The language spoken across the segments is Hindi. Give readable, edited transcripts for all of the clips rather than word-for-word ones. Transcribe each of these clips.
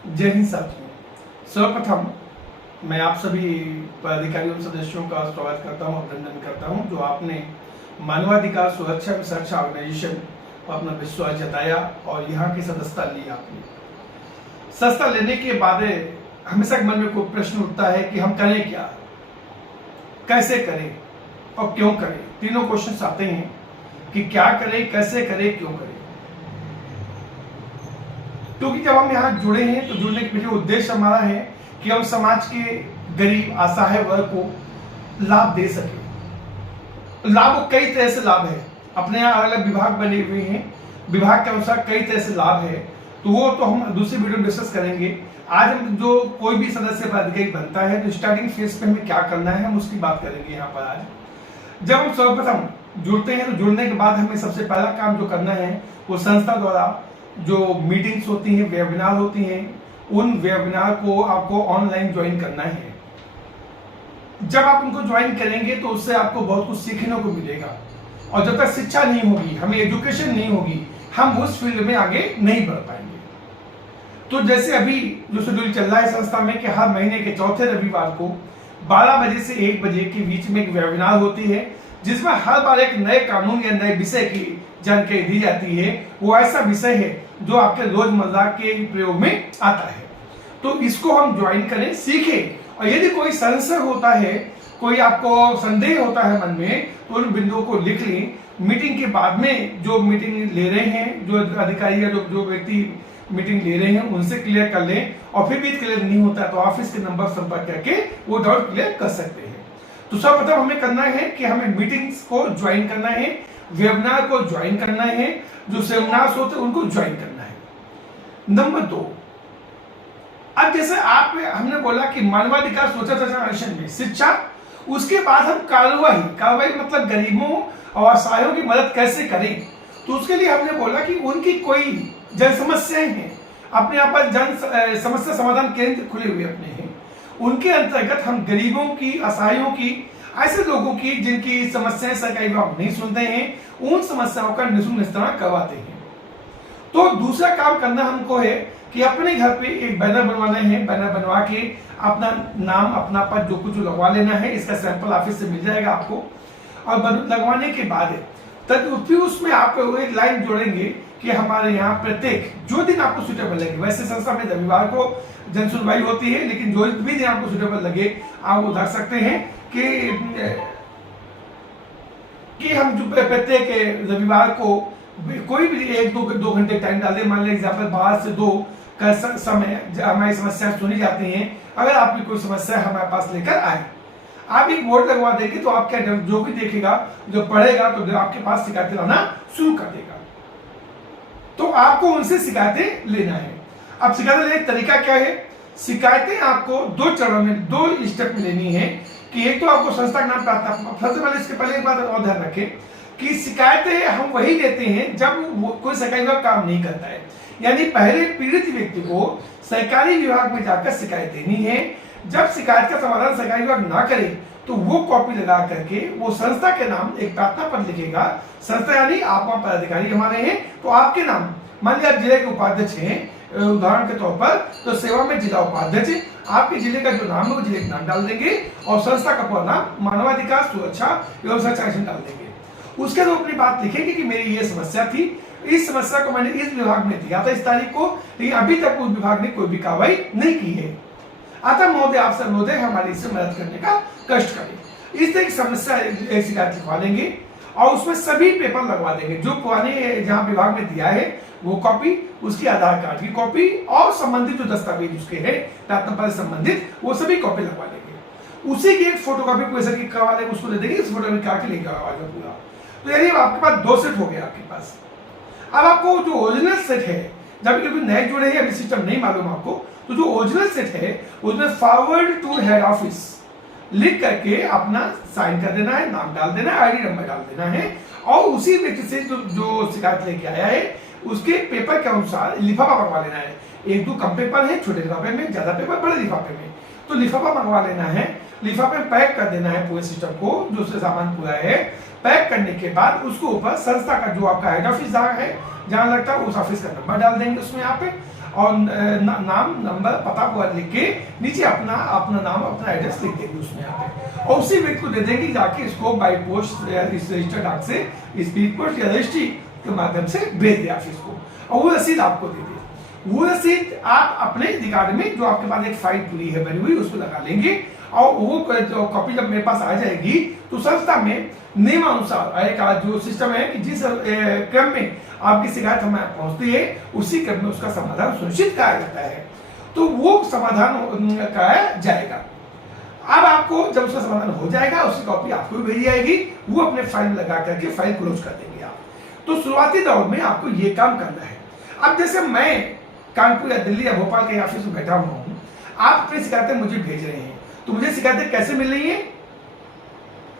जय हिंद साथियों। सर्वप्रथम मैं आप सभी पदाधिकारियों और सदस्यों का स्वागत करता हूं, अभिनंदन करता हूं जो आपने मानवाधिकार सुरक्षा रिसर्च ऑर्गेनाइजेशन पर अपना विश्वास जताया और यहाँ की सदस्यता ली। आपने सदस्यता लेने के बाद हमेशा मन में कोई प्रश्न उठता है कि हम करें क्या, कैसे करें और क्यों करें। तीनों क्वेश्चन आते हैं कि क्या करें, कैसे करें, क्यों करें। क्योंकि जब हम यहाँ जुड़े हैं तो जुड़ने के पीछे उद्देश्य हमारा है कि हम समाज के गरीब असहाय वर्ग को लाभ दे सके। लाभ कई तरह से लाभ है, अपने यहाँ अलग अलग विभाग बने हुए हैं, विभाग के अनुसार कई तरह से लाभ है, तो वो तो हम दूसरी वीडियो में डिस्कस करेंगे। आज हम जो कोई भी सदस्य पदाधिकारी बनता है तो स्टार्टिंग फेज पे हमें क्या करना है हम उसकी बात करेंगे यहाँ पर। आज जब हम सर्वप्रथम जुड़ते हैं तो जुड़ने के बाद हमें सबसे पहला काम जो करना है वो संस्था द्वारा जो मीटिंग्स होती हैं, वेबिनार होती हैं, उन वेबिनार को आपको ऑनलाइन ज्वाइन करना है। जब आप उनको ज्वाइन करेंगे तो उससे आपको बहुत कुछ सीखने को मिलेगा और जब तक शिक्षा नहीं होगी, हमें एजुकेशन नहीं होगी, हम उस फील्ड में आगे नहीं बढ़ पाएंगे। तो जैसे अभी जो शेड्यूल चल रहा है संस्था में कि हर महीने के चौथे रविवार को 12 बजे से 1 बजे के बीच में एक वेबिनार होती है जिसमें हर बार एक नए कानून या नए विषय की जानकारी दी जाती है। वो ऐसा विषय है जो आपके रोजमर्रा के प्रयोग में आता है, तो इसको हम ज्वाइन करें, सीखें। और यदि कोई संशय होता है, कोई आपको संदेह होता है मन में, तो उन बिंदुओं को लिख लें। मीटिंग के बाद में जो मीटिंग ले रहे हैं, जो अधिकारी या जो व्यक्ति मीटिंग ले रहे हैं उनसे क्लियर कर लें और फिर भी क्लियर नहीं होता तो ऑफिस के नंबर संपर्क करके वो डाउट क्लियर कर सकते हैं। तो सर्वप्रथम हमें करना है कि हमें मीटिंग्स को ज्वाइन करना है, वेबिनार को ज्वाइन करना है, जो सेमिनार्स होते हैं उनको ज्वाइन करना है। नंबर 2, अब जैसे हमने बोला कि मानवाधिकार सुरक्षा में शिक्षा, उसके बाद हम कार्रवाई मतलब गरीबों और असहायों की मदद कैसे करें। तो उसके लिए हमने बोला कि उनकी कोई जन समस्याएं हैं, अपने यहाँ पर जन समस्या समाधान केंद्र खुले हुए अपने हैं, उनके अंतर्गत हम गरीबों की, असहायों की, ऐसे लोगों की जिनकी समस्याएं सरकारी विभाग नहीं सुनते हैं, उन समस्याओं का निःशुल्क निस्तारण करवाते हैं। तो दूसरा काम करना हमको है कि अपने घर पे एक बैनर बनवाना है, बैनर बनवा के अपना नाम, अपना पद, जो कुछ लगवा लेना है। इसका सैंपल ऑफिस से मिल जाएगा आपको। और लगवाने के बाद फिर उसमें आप एक लाइन जोड़ेंगे कि हमारे यहाँ प्रत्येक जो दिन आपको सुटेबल लगे, वैसे संस्था में रविवार को जन सुनवाई होती है, लेकिन जो भी दिन आपको सुटेबल लगे आप वो रख सकते हैं कि हम जो प्रत्येक रविवार को कोई भी 1-2 घंटे टाइम डालें। मान लें एग्जाम्पल 12 से 2 का समय हमारी समस्या सुनी जाती हैं। अगर आपकी कोई समस्या हमारे पास लेकर आए, आप एक बोर्ड लगवा देंगे तो आपका जो भी देखेगा, जो पढ़ेगा, तो आपके पास शिकायतें लाना शुरू कर देगा। तो आपको उनसे शिकायतें लेना है। अब शिकायतें लेने का तरीका क्या है? शिकायतें आपको 2 चरणों में, 2 स्टेप में लेनी है कि एक तो आपको संस्था का नाम प्राप्त, सबसे पहले इसके पहले एक बात और ध्यान रखें कि शिकायतें हम वही लेते हैं जब कोई सरकारी विभाग काम नहीं करता है। यानी पहले पीड़ित व्यक्ति को सरकारी विभाग में जाकर शिकायत देनी है। जब शिकायत का समाधान सरकारी विभाग ना करे तो वो कॉपी लगा करके वो संस्था के नाम एक प्रार्थना पत्र लिखेगा। संस्था यानी आप वहां पदाधिकारी हमारे हैं तो आपके नाम, मान लिया आप जिले के उपाध्यक्ष हैं उदाहरण के तौर पर, तो सेवा में जिला उपाध्यक्ष, आपके जिले का जो नाम है वो जिले का नाम डाल देंगे और संस्था का पूरा नाम मानवाधिकार सुरक्षा एवं संरक्षण डाल देंगे। उसके बाद अपनी बात लिखेंगे कि मेरी ये समस्या थी, इस समस्या को मैंने इस विभाग में दिया था इस तारीख को, लेकिन अभी तक उस विभाग ने कोई भी कार्रवाई नहीं की है। अतः महोदय आपसे अनुरोध है हमारी इससे मदद करने का कष्ट करें। इस तरह की समस्या एक शिकायत लिखवा लेंगे और उसमें सभी पेपर लगवा देंगे। जो पुराने जहाँ विभाग में दिया है वो कॉपी, उसकी आधार कार्ड की कॉपी और संबंधित जो दस्तावेज उसके है प्रार्थना पत्र संबंधित, वो सभी कॉपी लगवा लेंगे। उसी की एक फोटोकॉपी पैसा की करवा लेंगे, उसको दे देंगे, इस फोटो में के लेकर आवा पूरा। तो यानी आपके पास 2 सेट हो गया आपके पास। अब आपको जो ओरिजिनल सेट है, जब क्योंकि नए जुड़े हैं अभी सिस्टम नहीं मालूम आपको, तो जो ओरिजिनल सेट है उसमें फॉरवर्ड टू हेड ऑफिस लिख करके अपना साइन कर देना है, नाम डाल देना है, आईडी नंबर डाल देना है और उसी व्यक्ति से जो शिकायत लेके आया है उसके पेपर के अनुसार लिफाफा मंगवा लेना है। 1-2 कम पेपर है, छोटे लिफाफे में, ज्यादा पेपर बड़े लिफाफे में, तो लिफाफा मंगवा लेना है। लिफाफे में पैक कर देना है पूरे सिस्टम को, जो उससे सामान पूरा है। पैक करने के बाद उसको ऊपर संस्था का जो आपका हेड ऑफिस जहाँ है, जहाँ लगता है उस ऑफिस का नंबर डाल देंगे उसमें यहाँ पे और नाम नंबर पता को लिख के नीचे अपना नाम अपना एड्रेस लिख देंगे उसमें यहाँ पे, और उसी व्यक्ति को दे देंगे जाके इसको बाई पोस्ट या इस रजिस्टर्ड डाक से स्पीड पोस्ट या रजिस्ट्री के माध्यम से भेज दे ऑफिस को, और वो रसीद आपको दे दे। वो रसीद आप अपने रिकॉर्ड में जो आपके पास एक फाइल पूरी है बनी हुई उसको लगा लेंगे, और वो कॉपी जब मेरे पास आ जाएगी तो संस्था में नियमानुसार एक जो सिस्टम है कि जिस क्रम में आपकी शिकायत हमें पहुंचती है उसी क्रम में उसका समाधान सुनिश्चित किया जाता है, तो वो समाधान कराया जाएगा। अब आपको जब उसका समाधान हो जाएगा उसकी कॉपी आपको भी भेजी जाएगी, वो अपने फाइल में लगा करके फाइल क्लोज कर देंगे आप। तो शुरुआती दौर में आपको ये काम करना है। अब जैसे मैं कानपुर या दिल्ली या भोपाल के ऑफिस में बैठा हुआ हूँ, आप अपनी शिकायतें मुझे भेज रहे हैं, तो मुझे शिकायतें कैसे मिल रही है?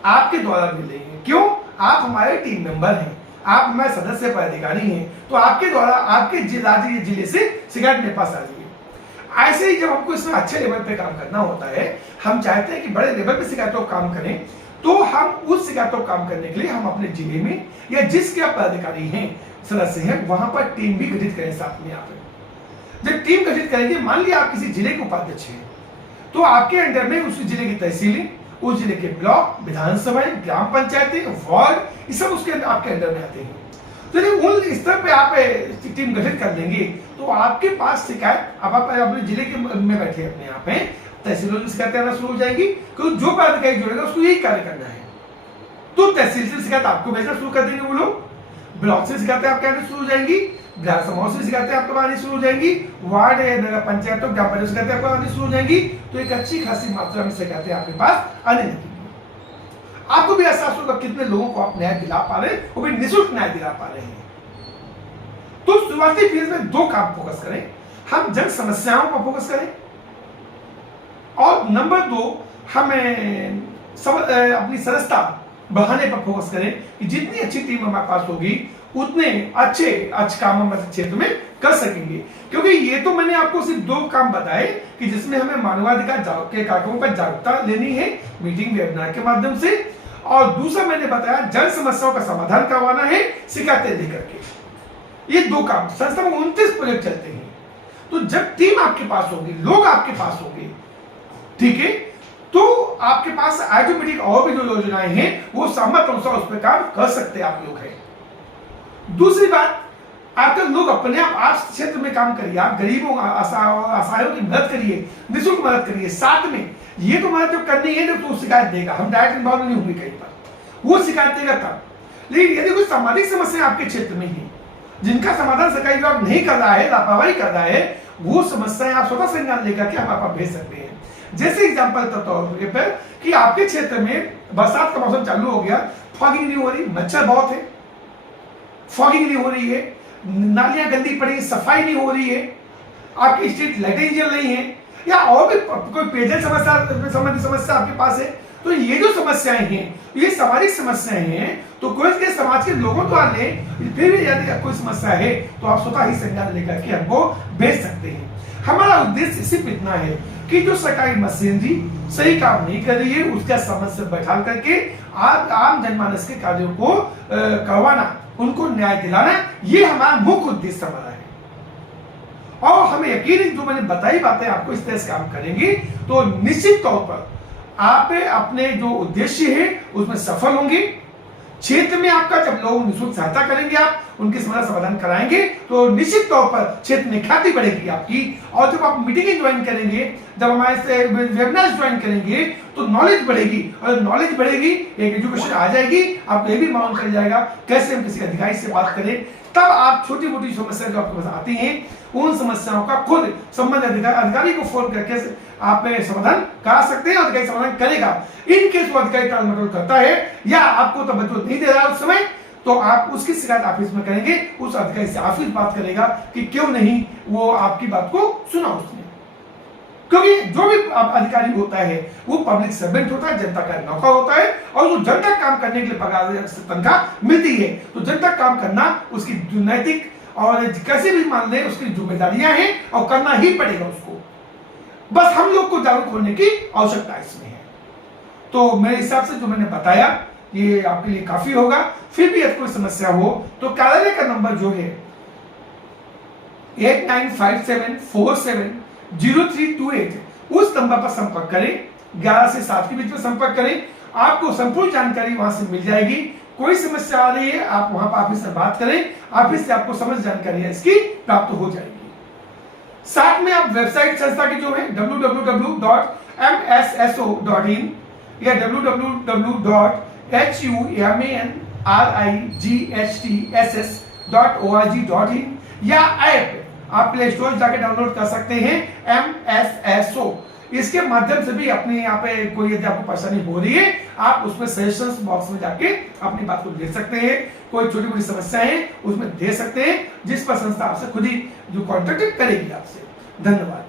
आपके द्वारा मिल रही है। क्यों? आप हमारे टीम मेंबर हैं, आप हमारे सदस्य पदाधिकारी हैं, तो आपके द्वारा आपके राज्य जिले से शिकायत मेरे पास आ रही है। ऐसे ही जब हमको इसमें अच्छे लेवल पे काम करना होता है, हम चाहते हैं कि बड़े लेवल पे शिकायतों का काम करें, तो हम उस शिकायतों का काम करने के लिए हम अपने जिले में या जिसके आप पदाधिकारी हैं, सदस्य हैं, वहां पर टीम भी गठित करें साथ में। यहाँ पे जब टीम गठित करेंगे, मान लिया आप किसी जिले के उपाध्यक्ष हैं, तो आपके अंडर में उस जिले की तहसीलें, उस जिले के ब्लॉक, विधानसभाएं, ग्राम पंचायतें, वार्ड, ये सब उसके आपके अंडर में आते हैं। तो यदि उन स्तर पे आप टीम गठित कर देंगे तो आपके पास शिकायत, अब आप अपने जिले के में बैठे अपने यहाँ पे तहसीलों की शिकायतें आना शुरू हो जाएगी, क्योंकि जो पदाधिकारी जुड़ेगा उसको यही कार्य करना है। तो तहसील से शिकायत आपको भेजना शुरू कर देंगे वो लोग, ब्लॉक से शिकायतें आपके आने शुरू हो जाएंगी, ग्राम समाओं से शिकायतें आपको आनी शुरू हो जाएंगी, वार्ड नगर पंचायतों ग्राम पंचायत शिकायतें आपको आनी शुरू हो जाएंगी। तो एक अच्छी खासी मात्रा में शिकायतें आपके पास आने लगेंगी। आपको भी एहसास होगा कितने लोगों को आप न्याय दिला पा रहे हैं, वो भी निःशुल्क न्याय दिला पा रहे हैं। तो शुरुआती फेज में दो काम फोकस करें, हम जन समस्याओं पर फोकस करें, और नंबर दो हमें अपनी सदस्यता बढ़ाने पर फोकस करें कि जितनी अच्छी टीम हमारे पास होगी उतने अच्छे काम हम क्षेत्र में कर सकेंगे। क्योंकि ये तो मैंने आपको सिर्फ दो काम बताए कि जिसमें हमें मानवाधिकार के कार्यक्रमों पर जागरूकता लेनी है मीटिंग वेबिनार के माध्यम से, और दूसरा मैंने बताया जन समस्याओं का समाधान करवाना है शिकायतें लेकर के। ये दो काम, संस्था में 29 प्रोजेक्ट चलते हैं। तो जब टीम आपके पास होगी, लोग आपके पास होंगे, ठीक है, तो आपके पास ऑटोमेटिक और भी जो योजनाएं हैं वो सहमत अनुसार उस पर काम कर सकते आप लोग हैं। दूसरी बात, आकर लोग अपने आप क्षेत्र में काम करिए, आप गरीबों असहायों की मदद करिए, निःशुल्क मदद करिए। साथ में ये तो मदद जब करनी है जब तो शिकायत देगा, हम डायरेक्ट इन्वॉल्व नहीं होंगे कहीं पर, वो शिकायत देगा तब। लेकिन यदि कोई सामाजिक समस्या आपके क्षेत्र में है जिनका समाधान सरकारी विभाग नहीं कर रहा है, लापरवाही कर रहा है, वो समस्याएं आप स्वतः संज्ञान लेकर के हमारे पास भेज सकते हैं। जैसे एग्जांपल के तौर पर कि आपके क्षेत्र में बरसात का मौसम चालू हो गया, फॉगिंग नहीं हो रही, मच्छर बहुत है, फॉगिंग नहीं हो रही है, नालियां गंदी पड़ी, सफाई नहीं हो रही है, आपकी स्ट्रीट लाइटें जल रही हैं, या और भी कोई पेयजल समस्या संबंधी समस्या आपके पास है, तो ये जो समस्याएं हैं ये सामाजिक समस्याएं हैं। तो कोई के समाज के लोगों द्वारा ले, फिर भी यदि कोई समस्या है तो आप स्वतः ही संज्ञान लेकर के हमको भेज सकते हैं। हमारा उद्देश्य सिर्फ इतना है कि जो सरकारी मशीनरी सही काम नहीं कर रही है उसका समस्या बैठा करके आम जनमानस के कार्यों को करवाना, उनको न्याय दिलाना, ये हमारा मुख्य उद्देश्य हमारा है। और हमें यकीन है जो मैंने बताई बातें आपको इस तरह से काम करेंगे तो निश्चित तौर पर आप अपने जो उद्देश्य है उसमें सफल होंगे। क्षेत्र में आपका जब लोग निःशुल्क सहायता करेंगे, आप उनकी समस्या समाधान कराएंगे, तो निश्चित तौर पर क्षेत्र में ख्याति बढ़ेगी आपकी। और जब आप मीटिंग ज्वाइन करेंगे, जब हमारे से वेबिनार ज्वाइन करेंगे, तो नॉलेज बढ़ेगी, और नॉलेज बढ़ेगी एक एजुकेशन आ जाएगी, आपको ये भी मालूम चल जाएगा कैसे हम किसी अधिकारी से बात करें। तब आप छोटी मोटी समस्या जो आपके पास आती हैं उन समस्याओं का खुद संबंधित अधिकारी को फोन करके आप समाधान करा सकते हैं, और अधिकारी समाधान करेगा। इन केस वो अधिकारी टाल मटोल करता है या आपको तवज्जो नहीं दे रहा है उस समय, तो आप उसकी शिकायत ऑफिस में करेंगे, उस अधिकारी से ऑफिस बात करेगा कि क्यों नहीं वो आपकी बात को सुना उसने। क्योंकि जो भी अधिकारी होता है वो पब्लिक सर्वेंट होता है, जनता का नौकर होता है, और जो जनता काम करने के लिए पगार तनख्वाह मिलती है, तो जनता काम करना उसकी नैतिक और कैसे भी मान ले उसकी जिम्मेदारियां हैं और करना ही पड़ेगा उसको। बस हम लोग को जागरूक होने की आवश्यकता इसमें है। तो मेरे हिसाब से जो मैंने बताया ये आपके लिए काफी होगा। फिर भी यदि कोई समस्या हो तो कार्यालय का नंबर जो है 8957470328 उस नंबर पर संपर्क करें। 11 से 7 के बीच में संपर्क करें, आपको संपूर्ण जानकारी वहां से मिल जाएगी। कोई समस्या आ रही है, आप वहां पर ऑफिस से बात करें, ऑफिस से आपको समझ जानकारी है इसकी प्राप्त हो जाएगी। साथ में आप वेबसाइट संस्था की जो है www.msso.in या www.humanrightss.org.in या ऐप आप प्ले स्टोर जाके डाउनलोड कर सकते हैं MSSO। इसके माध्यम से भी अपने यहाँ पे कोई यदि आपको परेशानी हो रही है, आप उसमें सजेशंस बॉक्स में जाके अपनी बात को दे सकते हैं। कोई छोटी मोटी समस्या है उसमें दे सकते हैं, जिस पर संस्था आपसे खुद ही जो कॉन्टेक्ट करेगी आपसे। धन्यवाद।